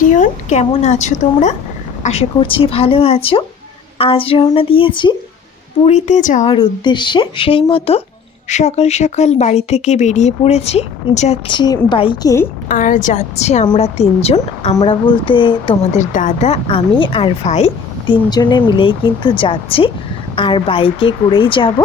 Everyone, কেমন আছো তোমরা? আশা করছি ভালো আছো। আজ রওনা দিয়েছি পুরীতে যাওয়ার উদ্দেশ্যে। সেই মতো সকাল সকাল বাড়ি থেকে বেরিয়ে পড়েছি। যাচ্ছি বাইকেই, আর যাচ্ছি আমরা তিনজন। আমরা বলতে তোমাদের দাদা, আমি আর ভাই, তিনজনে মিলেই কিন্তু যাচ্ছি। আর বাইকে করেই যাব,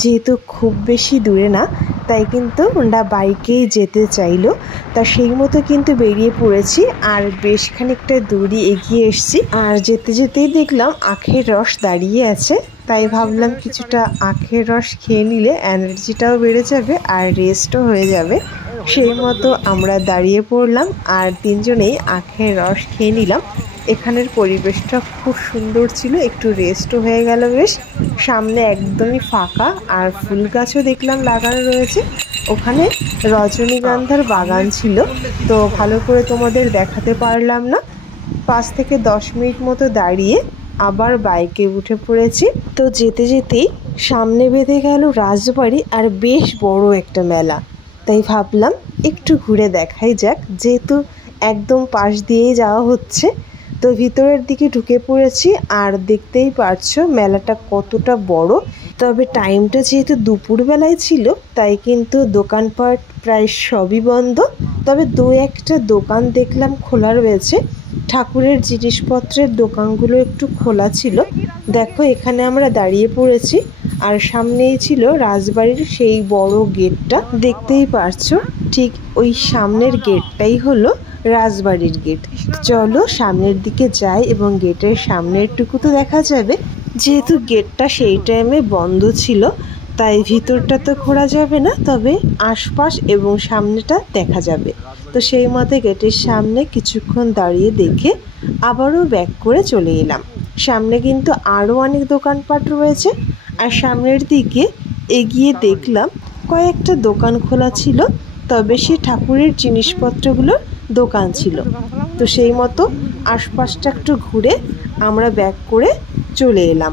যেহেতু খুব বেশি দূরে না, তাই কিন্তু ওরা বাইকেই যেতে চাইলো। তা সেই মতো কিন্তু বেরিয়ে পড়েছি, আর বেশ খানিকটা দূরই এগিয়ে এসেছি। আর যেতে যেতেই দেখলাম আখের রস দাঁড়িয়ে আছে, তাই ভাবলাম কিছুটা আখের রস খেয়ে নিলে এনার্জিটাও বেড়ে যাবে আর রেস্টও হয়ে যাবে। সেই মতো আমরা দাঁড়িয়ে পড়লাম আর তিনজনেই আখের রস খেয়ে নিলাম। এখানের পরিবেশটা খুব সুন্দর ছিল, একটু রেস্টও হয়ে গেল বেশ। সামনে একদমই ফাঁকা, আর ফুল গাছও দেখলাম লাগানো রয়েছে। ওখানে রজনীগন্ধার বাগান ছিল, তো ভালো করে তোমাদের দেখাতে পারলাম না। 5 থেকে 10 মিনিট মতো দাঁড়িয়ে আবার বাইকে উঠে পড়েছি। তো যেতে যেতেই সামনে বেঁধে গেল রাজবাড়ি, আর বেশ বড় একটা মেলা। তাই ভাবলাম একটু ঘুরে দেখাই যাক, যেহেতু একদম পাশ দিয়েই যাওয়া হচ্ছে। তো ভিতরের দিকে ঢুকে পড়েছি, আর দেখতেই পারছো মেলাটা কতটা বড়। তবে টাইমটা যেহেতু দুপুরবেলায় ছিল, তাই কিন্তু দোকানপাট প্রায় সবই বন্ধ। তবে দু একটা দোকান দেখলাম খোলা রয়েছে। ঠাকুরের জিনিসপত্রের দোকানগুলো একটু খোলা ছিল। দেখো এখানে আমরা দাঁড়িয়ে পড়েছি, আর সামনেই ছিল রাজবাড়ির সেই বড় গেটটা। দেখতেই পারছো ঠিক ওই সামনের গেটটাই হলো রাজবাড়ির গেট। চলো সামনের দিকে যাই, এবং গেটের সামনের টুকু তো দেখা যাবে। যেহেতু গেটটা সেই টাইমে বন্ধ ছিল, তাই ভিতরটা তো ঘোরা যাবে না, তবে আশপাশ এবং সামনেটা দেখা যাবে। তো সেই মতে গেটের সামনে কিছুক্ষণ দাঁড়িয়ে দেখে আবারও ব্যাক করে চলে এলাম। সামনে কিন্তু আরও অনেক দোকানপাট রয়েছে, আর সামনের দিকে এগিয়ে দেখলাম কয়েকটা দোকান খোলা ছিল, তবে সে ঠাকুরের জিনিসপত্রগুলোর দোকান ছিল। তো সেই মতো আশপাশটা একটু ঘুরে আমরা ব্যাক করে চলে এলাম।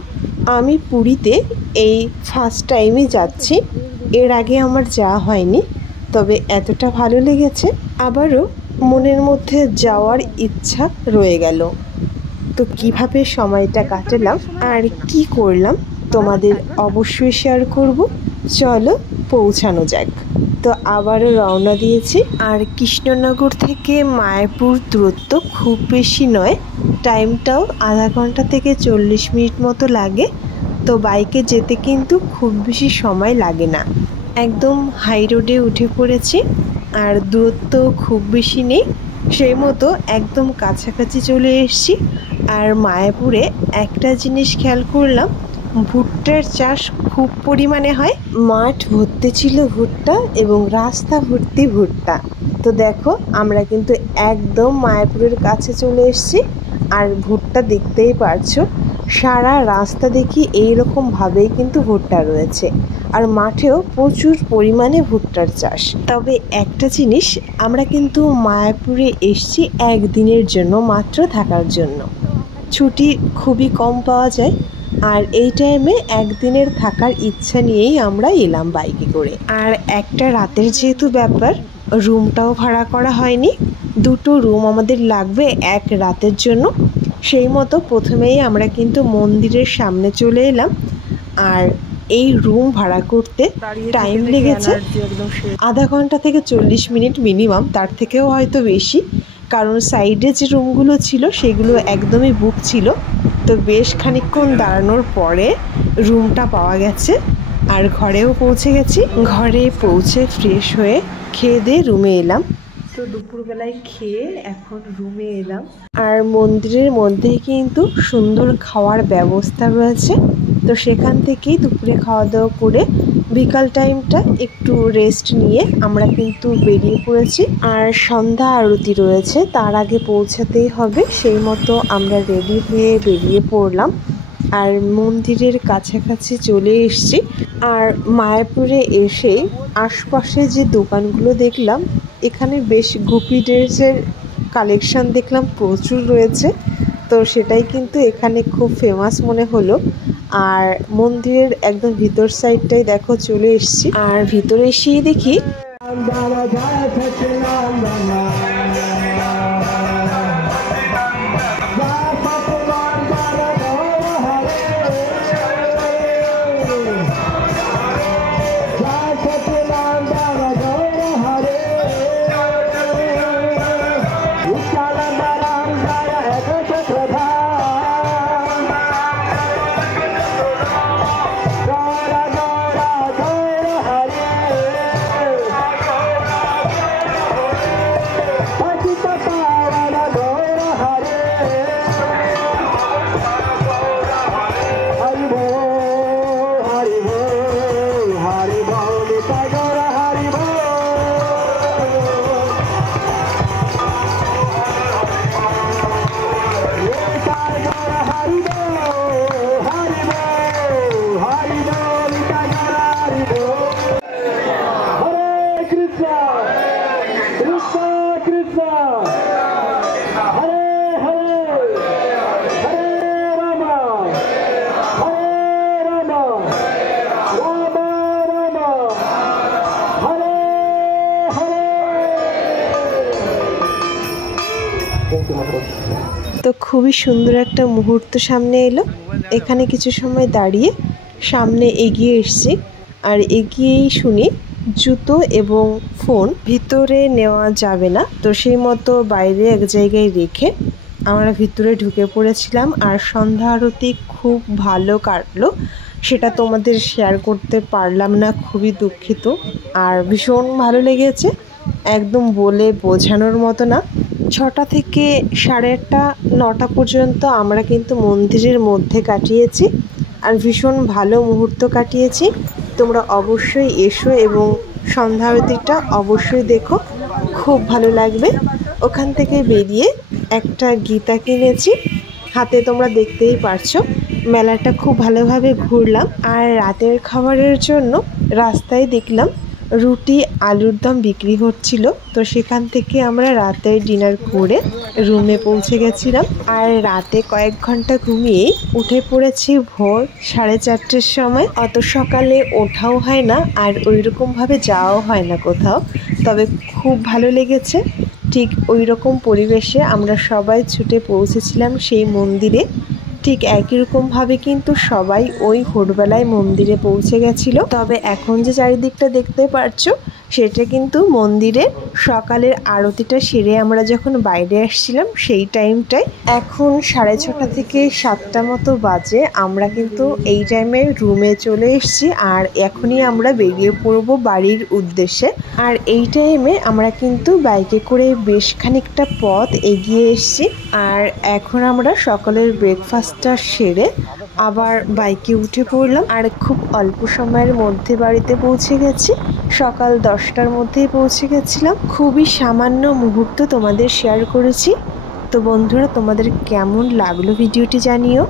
আমি পুরীতে এই ফার্স্ট টাইমই যাচ্ছি, এর আগে আমার যাওয়া হয়নি। তবে এতটা ভালো লেগেছে, আবারও মনের মধ্যে যাওয়ার ইচ্ছা রয়ে গেল। তো কিভাবে সময়টা কাটালাম আর কি করলাম তোমাদের অবশ্যই শেয়ার করব। চলো পৌঁছানো যাক। তো আবারও রওনা দিয়েছি, আর কৃষ্ণনগর থেকে মায়াপুর দূরত্ব খুব বেশি নয়, টাইমটাও আধা ঘন্টা থেকে 40 মিনিট মতো লাগে। তো বাইকে যেতে কিন্তু খুব বেশি সময় লাগে না। একদম হাই রোডে উঠে পড়েছি, আর দূরত্ব খুব বেশি নেই। সেই মতো একদম কাছাকাছি চলে এসেছি। আর মায়াপুরে একটা জিনিস খেয়াল করলাম, ভুট্টার চাষ খুব পরিমাণে হয়। মাঠ ভর্তি ছিল ভুট্টা, এবং রাস্তা ভর্তি ভুট্টা। তো দেখো আমরা কিন্তু একদম মায়াপুরের কাছে চলে এসেছি, আর ভুট্টা দেখতেই পারছো সারা রাস্তা দেখি এইরকম ভাবেই কিন্তু ভুট্টা রয়েছে। আর মাঠেও প্রচুর পরিমাণে ভুট্টার চাষ। তবে একটা জিনিস, আমরা কিন্তু মায়াপুরে এসেছি একদিনের জন্য মাত্র থাকার জন্য। ছুটি খুবই কম পাওয়া যায়, আর এই টাইমে একদিনের থাকার ইচ্ছা নিয়েই আমরা এলাম বাইকে করে। আর একটা রাতের যেহেতু ব্যাপার, রুমটাও ভাড়া করা হয়নি। 2টো রুম আমাদের লাগবে এক রাতের জন্য। সেই মতো প্রথমেই আমরা কিন্তু মন্দিরের সামনে চলে এলাম, আর এই রুম ভাড়া করতে টাইম লেগেছে আধা ঘন্টা থেকে 40 মিনিট মিনিমাম, তার থেকেও হয়তো বেশি। কারণ সাইডে যে রুমগুলো ছিল সেগুলো একদমই বুক ছিল। তো বেশ খানিকক্ষণ দাঁড়ানোর পরে রুমটা পাওয়া গেছে, আর ঘরেও পৌঁছে গেছি। ঘরে পৌঁছে ফ্রেশ হয়ে খেয়ে দিয়ে রুমে এলাম। তো দুপুরবেলায় খেয়ে এখন রুমে এলাম। আর মন্দিরের মধ্যেই কিন্তু সুন্দর খাওয়ার ব্যবস্থা রয়েছে। তো সেখান থেকেই দুপুরে খাওয়া দাওয়া করে বিকাল টাইমটা একটু রেস্ট নিয়ে আমরা কিন্তু বেরিয়ে পড়েছি। আর সন্ধ্যা আরতি রয়েছে, তার আগে পৌঁছাতেই হবে। সেই মতো আমরা রেডি হয়ে বেরিয়ে পড়লাম, আর মন্দিরের কাছাকাছি চলে এসেছি। আর মায়াপুরে এসে আশপাশে যে দোকানগুলো দেখলাম, এখানে বেশ গুপি ড্রেসের কালেকশন দেখলাম প্রচুর রয়েছে। তো সেটাই কিন্তু এখানে খুব ফেমাস মনে হলো। আর মন্দিরের একদম ভিতর সাইডটাই দেখো চলে এসেছি। আর ভিতরে এসেই দেখি খুবই সুন্দর একটা মুহূর্ত সামনে এলো। এখানে কিছু সময় দাঁড়িয়ে সামনে এগিয়ে এসেছি, আর এগিয়েই শুনি জুতো এবং ফোন ভিতরে নেওয়া যাবে না। তো সেই মতো বাইরে এক জায়গায় রেখে আমরা ভিতরে ঢুকে পড়েছিলাম। আর সন্ধ্যা আরতি খুব ভালো কাটলো, সেটা তোমাদের শেয়ার করতে পারলাম না, খুবই দুঃখিত। আর ভীষণ ভালো লেগেছে, একদম বলে বোঝানোর মতো না। 6টা থেকে 8:30 9টা পর্যন্ত আমরা কিন্তু মন্দিরের মধ্যে কাটিয়েছি, আর ভীষণ ভালো মুহূর্ত কাটিয়েছি। তোমরা অবশ্যই এসো এবং সন্ধ্যা আরতিটা অবশ্যই দেখো, খুব ভালো লাগবে। ওখান থেকে বেরিয়ে একটা গীতা কিনেছি হাতে, তোমরা দেখতেই পারছো। মেলাটা খুব ভালোভাবে ঘুরলাম। আর রাতের খাবারের জন্য রাস্তায় দেখলাম রুটি আলুর দম বিক্রি হচ্ছিল, তো সেখান থেকে আমরা রাতের ডিনার করে রুমে পৌঁছে গেছিলাম। আর রাতে কয়েক ঘন্টা ঘুমিয়ে উঠে পড়েছি ভোর 4:30টার সময়। অত সকালে ওঠাও হয় না, আর ওইরকমভাবে যাওয়াও হয় না কোথাও, তবে খুব ভালো লেগেছে। ঠিক ওই রকম পরিবেশে আমরা সবাই ছুটে পৌঁছেছিলাম সেই মন্দিরে। ঠিক একই রকমভাবে কিন্তু সবাই ওই ভোরবেলায় মন্দিরে পৌঁছে গেছিলো। তবে এখন যে চারিদিকটা দেখতে পারছো, সেটা কিন্তু মন্দিরে সকালের আরতিটা সেরে আমরা যখন বাইরে আসছিলাম সেই টাইমটায়। এখন 6:30 থেকে 7টা মতো বাজে। আমরা কিন্তু এই টাইমে রুমে চলে এসেছি, আর এখনই আমরা বেরিয়ে পড়বো বাড়ির উদ্দেশ্যে। আর এই টাইমে আমরা কিন্তু বাইকে করে বেশ খানিকটা পথ এগিয়ে এসেছি। আর এখন আমরা সকালের ব্রেকফাস্টটা সেরে আবার বাইকে উঠে পড়লাম। আর খুব অল্প সময়ের মধ্যে বাড়িতে পৌঁছে গেছি, সকাল 10টার মধ্যেই পৌঁছে গেছিলাম। খুবই সামান্য মুহূর্ত তোমাদের শেয়ার করেছি। তো বন্ধুরা, তোমাদের কেমন লাগলো ভিডিওটি জানিও।